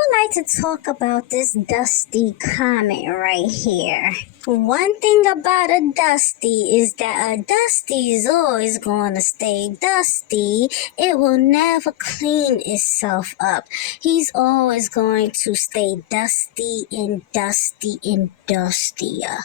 would like to talk about this Dusty comment right here. One thing about a Dusty is that a Dusty is always going to stay dusty. It will never clean itself up. He's always going to stay dusty and dusty and dustier.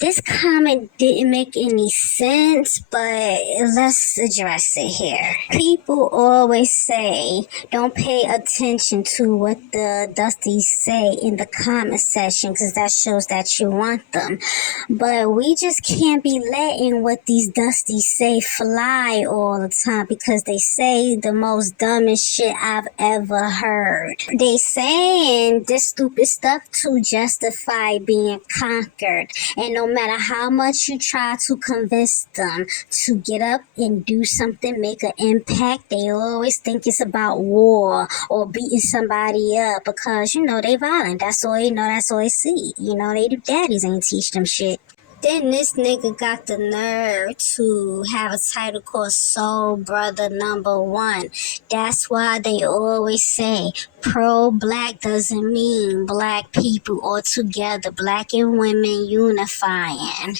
This comment didn't make any sense, but let's address it here. People always say, don't pay attention to what the Dusties say in the comment section because that shows that you want them. But we just can't be letting what these Dusties say fly all the time because they say the most dumbest shit I've ever heard. They saying this stupid stuff to justify being conquered. And no matter how much you try to convince them to get up and do something, make an impact, they always think it's about war or beating somebody up because, they violent. That's all they know, that's all they see. They daddies ain't teach them shit. Then this nigga got the nerve to have a title called Soul Brother #1. That's why they always say pro-black doesn't mean black people all together, black and women unifying.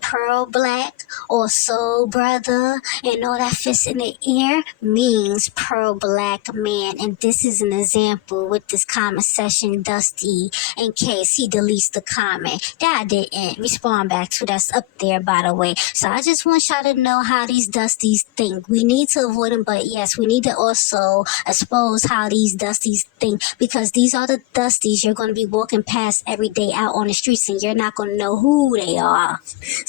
Pro-black or soul brother and all that fits in the air means pro-black man. And this is an example with this comment section, Dusty, in case he deletes the comment that I didn't respond back to. That's up there, by the way. So I just want y'all to know how these Dusties think. We need to avoid them, but yes, we need to also expose how these Dusties think, because these are the Dusties you're going to be walking past every day out on the streets and you're not going to know who they are.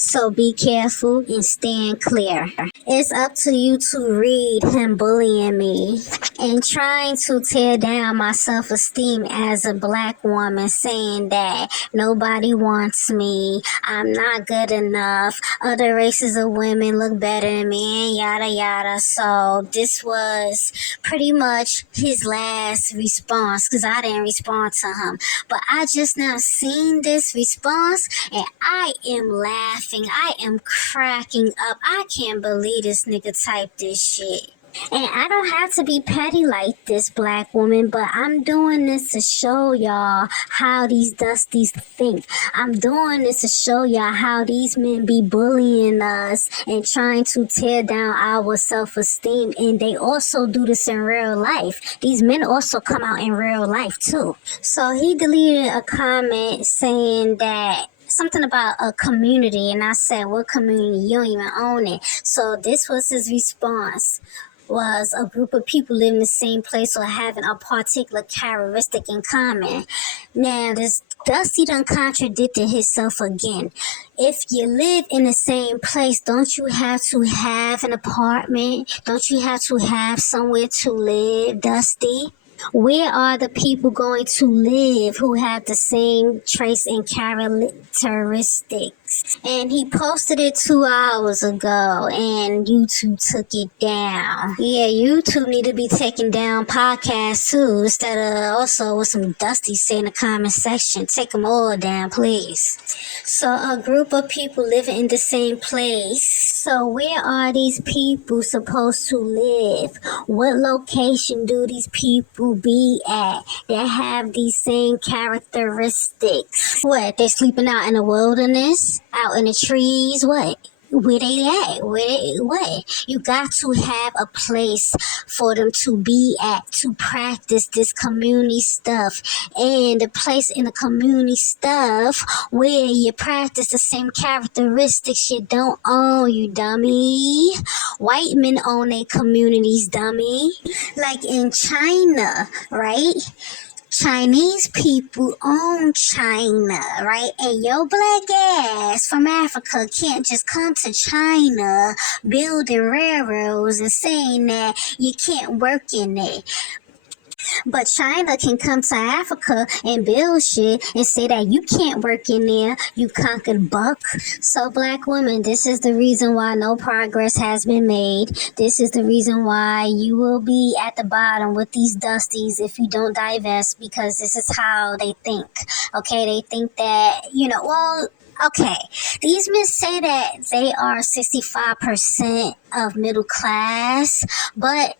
So be careful and stand clear. It's up to you to read him bullying me and trying to tear down my self-esteem as a black woman, saying that nobody wants me, I'm not good enough, other races of women look better than me, and yada yada. So this was pretty much his last response because I didn't respond to him. But I just now seen this response and I am laughing. I am cracking up. I can't believe this nigga typed this shit. And I don't have to be petty like this, black woman, but I'm doing this to show y'all how these Dusties think. I'm doing this to show y'all how these men be bullying us and trying to tear down our self-esteem. And they also do this in real life. These men also come out in real life too. So he deleted a comment saying that something about a community, and I said, what community? You don't even own it. So this was his response, was a group of people living in the same place or having a particular characteristic in common. Now, this Dusty done contradicted himself again. If you live in the same place, don't you have to have an apartment? Don't you have to have somewhere to live, Dusty? Where are the people going to live who have the same traits and characteristics? And he posted it 2 hours ago and YouTube took it down. Yeah, YouTube need to be taking down podcasts too, instead of also with some Dusty say in the comment section. Take them all down, please. So a group of people living in the same place. So where are these people supposed to live? What location do these people be at that have these same characteristics? What, they're sleeping out in the wilderness, out in the trees? What, where they at? What? You got to have a place for them to be at to practice this community stuff. And the place in the community stuff where you practice the same characteristics you don't own, you dummy. White men own their communities, dummy. Like in China, right? Chinese people own China, right? And your black ass from Africa can't just come to China building railroads and saying that you can't work in it. But China can come to Africa and build shit and say that you can't work in there, you conquered buck. So black women, this is the reason why no progress has been made. This is the reason why you will be at the bottom with these Dusties if you don't divest, because this is how they think. Okay, they think that, okay, these men say that they are 65% of middle class, but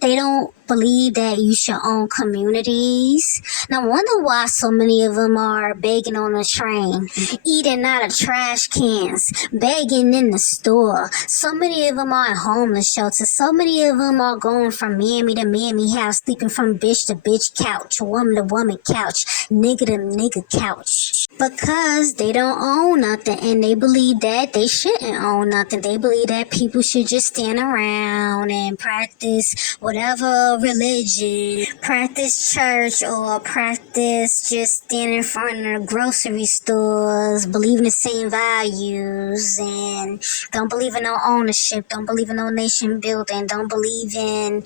they don't believe that you should own communities. No wonder why so many of them are begging on the train, eating out of trash cans, begging in the store. So many of them are in homeless shelters. So many of them are going from mammy to mammy house, sleeping from bitch to bitch couch, woman to woman couch, nigga to nigga couch. Because they don't own nothing, and they believe that they shouldn't own nothing. They believe that people should just stand around and practice whatever religion, practice church, or practice just stand in front of the grocery stores, believe in the same values, and don't believe in no ownership, don't believe in no nation building, don't believe in,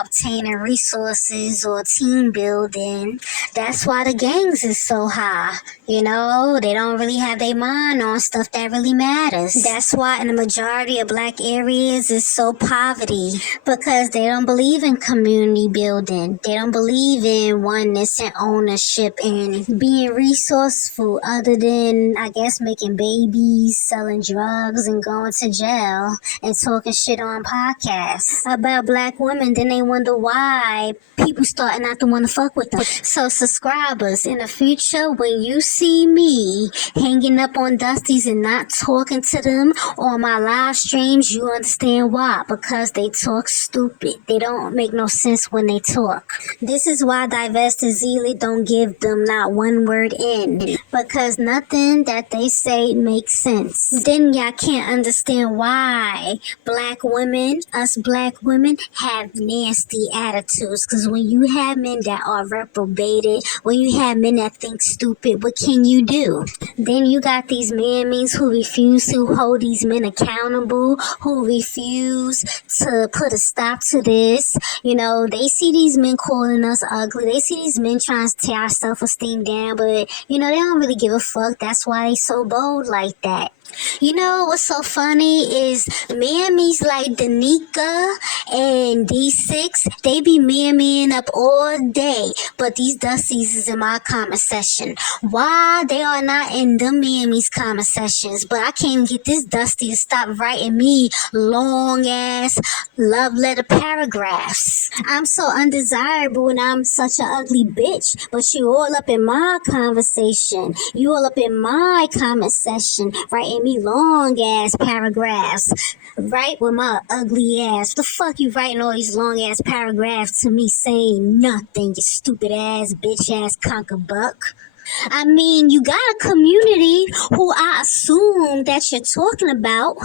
obtaining resources or team building. That's why the gangs is so high. They don't really have their mind on stuff that really matters. That's why in the majority of black areas it's so poverty, because they don't believe in community building. They don't believe in oneness and ownership and being resourceful, other than, I guess, making babies, selling drugs, and going to jail and talking shit on podcasts about black women. Then they wonder why people starting not to want to fuck with them. So subscribers, in the future, when you see me hanging up on Dusties and not talking to them on my live streams, you understand why. Because they talk stupid. They don't make no sense when they talk. This is why Divest and Zealot don't give them not one word in. Because nothing that they say makes sense. Then y'all can't understand why black women, us black women, have nasty attitudes. Because when you have men that are reprobated, when you have men that think stupid, what can you do? Then you got these mammies who refuse to hold these men accountable, who refuse to put a stop to this. They see these men calling us ugly. They see these men trying to tear our self-esteem down, but, they don't really give a fuck. That's why they so bold like that. What's so funny is mammies like Danica and D6, they be mammying up all day, but these Dusties is in my comment section. Why they are not in the mammies comment sessions? But I can't get this Dusty to stop writing me long ass love letter paragraphs. I'm so undesirable and I'm such an ugly bitch, but you all up in my conversation. You all up in my comment section writing me long ass paragraphs, right? With my ugly ass. What the fuck you writing all these long ass paragraphs to me saying nothing, you stupid ass bitch ass conker buck? I mean, you got a community who I assume that you're talking about,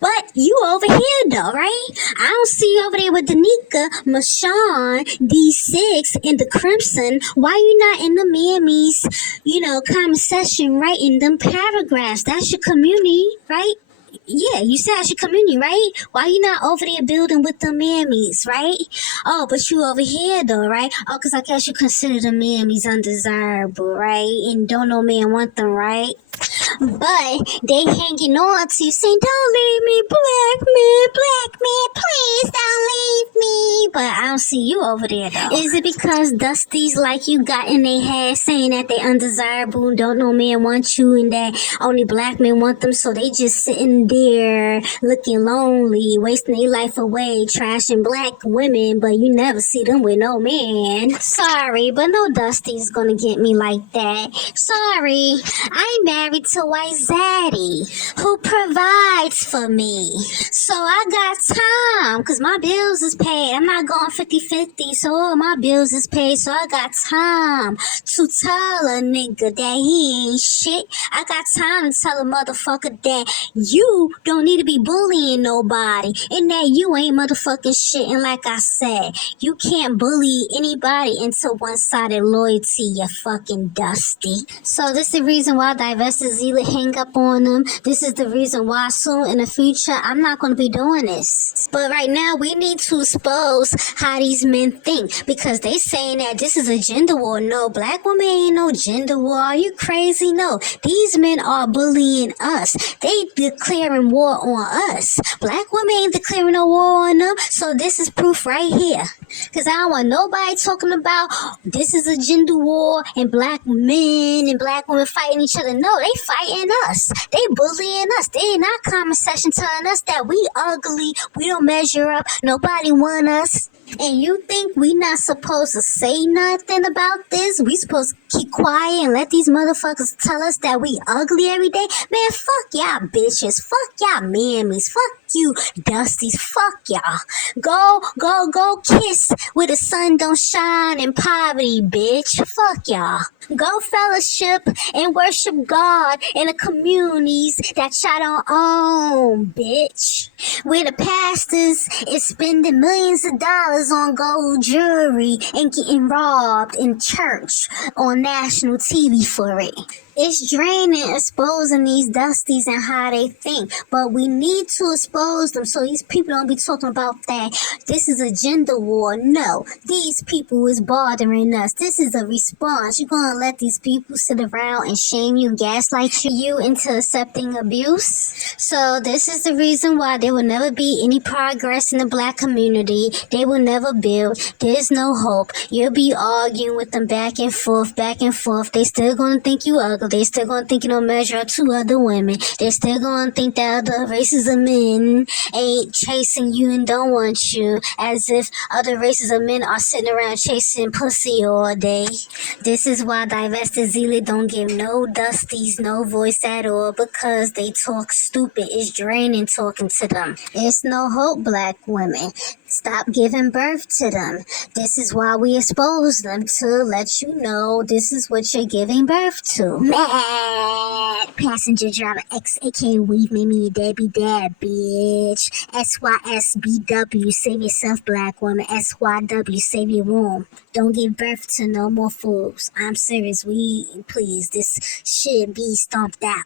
but you over here though, right? I don't see you over there with Danica, Mashawn, D6, and the Crimson. Why you not in the mammies, comment section writing them paragraphs? That's your community, right? Yeah, you said that's your community, right? Why you not over there building with the mammies, right? Oh, but you over here though, right? Oh, because I guess you consider the mammies undesirable, right? And don't no man want them, right? But they hanging on to you saying, don't leave me, black man, please don't leave me. But I don't see you over there though. Is it because Dusties like you got in their head saying that they undesirable and don't no man want you and that only black men want them, so they just sitting there looking lonely, wasting their life away, trashing black women, but you never see them with no man? Sorry, but no Dusty's gonna get me like that. Sorry, I'm married to White Zaddy, who provides for me. So I got time, cause my bills is paid. I'm not going 50-50, so all my bills is paid. So I got time to tell a nigga that he ain't shit. I got time to tell a motherfucker that you don't need to be bullying nobody, and that you ain't motherfucking shit. And like I said, you can't bully anybody into one-sided loyalty, you fucking Dusty. So this is the reason why Divest and Zealot hang up on them. This is the reason why soon in the future I'm not going to be doing this. But right now we need to expose how these men think, because they saying that this is a gender war. No, black women ain't no gender war. Are you crazy? No, these men are bullying us. They declaring war on us. Black women ain't declaring no war on them. So this is proof right here. Because I don't want nobody talking about this is a gender war and black men and black women fighting each other. No, they fighting us. They bullying us. They in our comment section telling us that we ugly, we don't measure up, nobody want us. And you think we not supposed to say nothing about this? We supposed to keep quiet and let these motherfuckers tell us that we ugly every day? Man, fuck y'all bitches. Fuck y'all mammies. Fuck you dusties. Fuck y'all. Go kiss where the sun don't shine in poverty, bitch. Fuck y'all. Go fellowship and worship God in the communities that y'all don't own, bitch. Where the pastors is spending millions of dollars on gold jewelry and getting robbed in church on national TV for it. It's draining exposing these dusties and how they think, but we need to expose them so these people don't be talking about that this is a gender war. No, these people is bothering us. This is a response. You're gonna let these people sit around and shame you, gaslight you into accepting abuse? So this is the reason why there will never be any progress in the black community. They will never build. There's no hope. You'll be arguing with them back and forth, back and forth. They still gonna think you ugly. They still gonna think you don't measure up to other women. They still gonna think that other races of men ain't chasing you and don't want you, as if other races of men are sitting around chasing pussy all day. This is why Divested Zealot don't give no dusties no voice at all, because they talk stupid. It's draining talking to them. It's no hope, black women. Stop giving birth to them. This is why we expose them, to let you know this is what you're giving birth to. Mad passenger driver X, aka Weave made me Debbie Dad, bitch. SYSBW, save yourself, black woman. SYW, save your womb. Don't give birth to no more fools. I'm serious. Please, this should be stomped out.